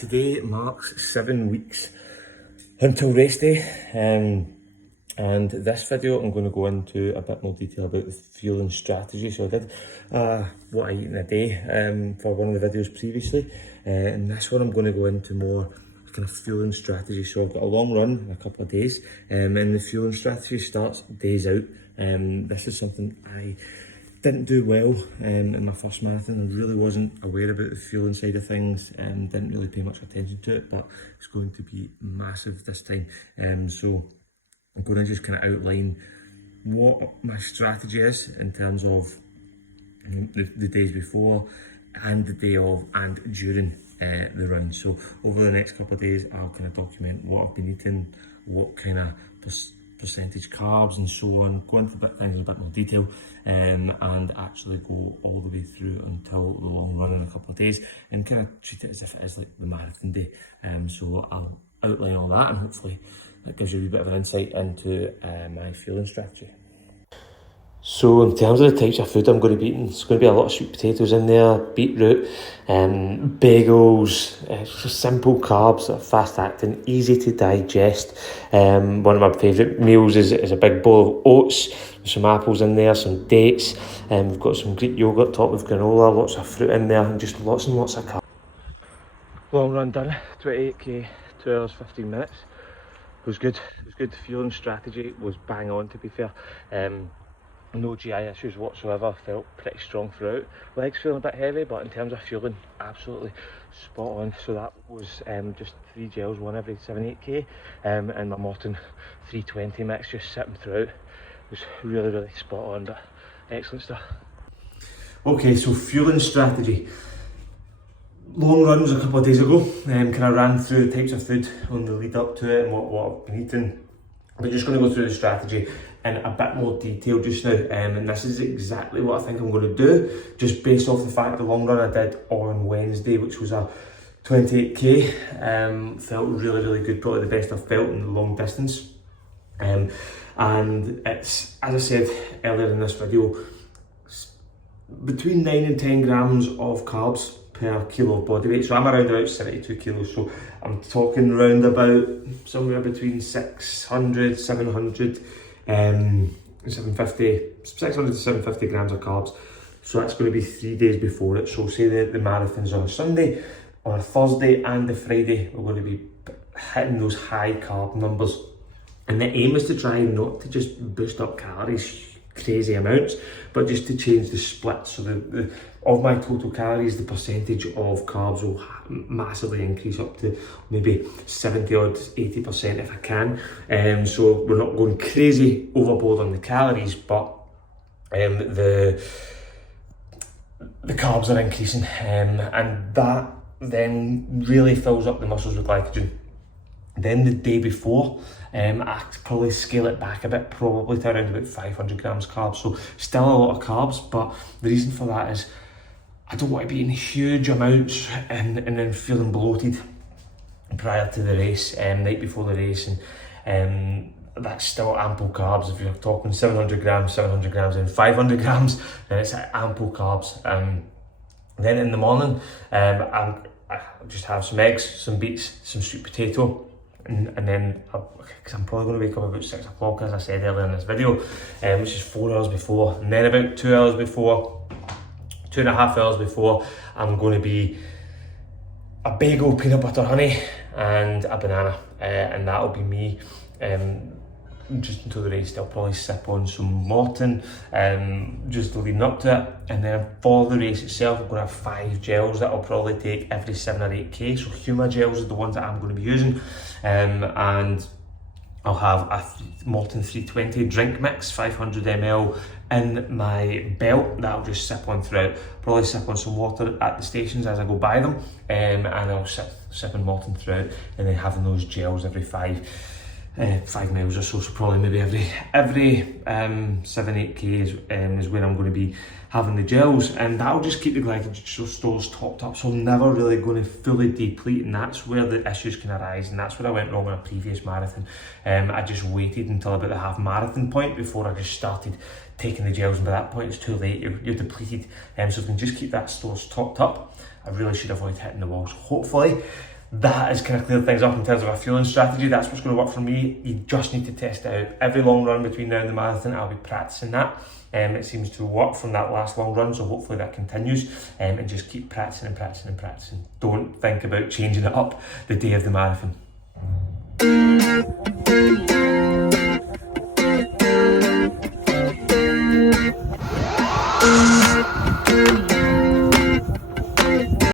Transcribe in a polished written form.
today marks 7 weeks until race day, and this video I'm going to go into a bit more detail about the fueling strategy. So I did what I eat in a day for one of the videos previously, and this one I'm going to go into more kind of fueling strategy. So I've got a long run in a couple of days, and the fueling strategy starts days out. This is something I didn't do well in my first marathon. I really wasn't aware about the fueling side of things and didn't really pay much attention to it, but it's going to be massive this time. So I'm going to just kind of outline what my strategy is in terms of the days before and the day of and during the run. So over the next couple of days I'll kind of document what I've been eating, what kind of percentage carbs and so on, go into things in a bit more detail, and actually go all the way through until the long run in a couple of days and kind of treat it as if it is like the marathon day. So I'll outline all that, and hopefully that gives you a wee bit of an insight into my fueling strategy. So in terms of the types of food I'm going to be eating, it's going to be a lot of sweet potatoes in there, beetroot, bagels, just simple carbs that are fast acting, easy to digest. One of my favourite meals is a big bowl of oats with some apples in there, some dates, we've got some Greek yoghurt topped with granola, lots of fruit in there, and just lots and lots of carbs. Long run done, 28k, 2 hours 15 minutes. It was good. The fueling strategy was bang on, to be fair. No GI issues whatsoever, felt pretty strong throughout. Legs feeling a bit heavy, but in terms of fueling, absolutely spot on. So that was just 3 gels, one every 7-8k, and my Maurten 320 mix just sitting throughout. It was really spot on, but excellent stuff. Okay, so fueling strategy. Long run was a couple of days ago, kind of ran through the types of food on the lead up to it and what I've been eating. We're just going to go through the strategy in a bit more detail just now, and this is exactly what I think I'm going to do, just based off the fact the long run I did on Wednesday, which was a 28k, felt really good, probably the best I've felt in the long distance, and it's, as I said earlier in this video, between 9 and 10 grams of carbs per kilo of body weight. So I'm around about 72 kilos, so I'm talking around about somewhere between 600, 700, 750, 600 to 750 grams of carbs. So that's going to be 3 days before it. So say the marathon's on a Sunday, on a Thursday and a Friday, we're going to be hitting those high carb numbers. And the aim is to try not to just boost up calories crazy amounts, but just to change the split. So the of my total calories, the percentage of carbs will massively increase up to maybe 70 odd 80% if I can. So we're not going crazy overboard on the calories, but the carbs are increasing, and that then really fills up the muscles with glycogen. Then the day before, I probably scale it back a bit, probably to around about 500 grams carbs. So still a lot of carbs, but the reason for that is I don't want to be eating huge amounts and then feeling bloated prior to the race, night before the race, and that's still ample carbs. If you're talking 700 grams and 500 grams, then it's ample carbs. Then in the morning, I just have some eggs, some beets, some sweet potato, and then, because I'm probably going to wake up about 6 o'clock, as I said earlier in this video, which is 4 hours before, and then about 2 hours before, 2.5 hours before, I'm going to be a bagel, peanut butter, honey, and a banana, and that'll be me. Just until the race, I'll probably sip on some Maurten, just leading up to it, and then for the race itself, I'm going to have 5 gels that I'll probably take every 7 or 8k. So Huma gels are the ones that I'm going to be using, and I'll have a Maurten 320 drink mix, 500 ml in my belt that I'll just sip on throughout. Probably sip on some water at the stations as I go by them, and I'll sip on Maurten throughout, and then having those gels every 5 miles or so. So probably maybe every 7-8k is where I'm going to be having the gels, and that'll just keep the glycogen stores topped up, so I'm never really going to fully deplete, and that's where the issues can arise, and that's where I went wrong in a previous marathon. I just waited until about the half marathon point before I just started taking the gels, and by that point it's too late, you're depleted. So if we can just keep that stores topped up, I really should avoid hitting the walls. Hopefully that has kind of cleared things up in terms of a fueling strategy. That's what's going to work for me. You just need to test it out. Every long run between now and the marathon, I'll be practicing that. It seems to work from that last long run, so hopefully that continues, and just keep practicing and practicing and practicing. Don't think about changing it up the day of the marathon.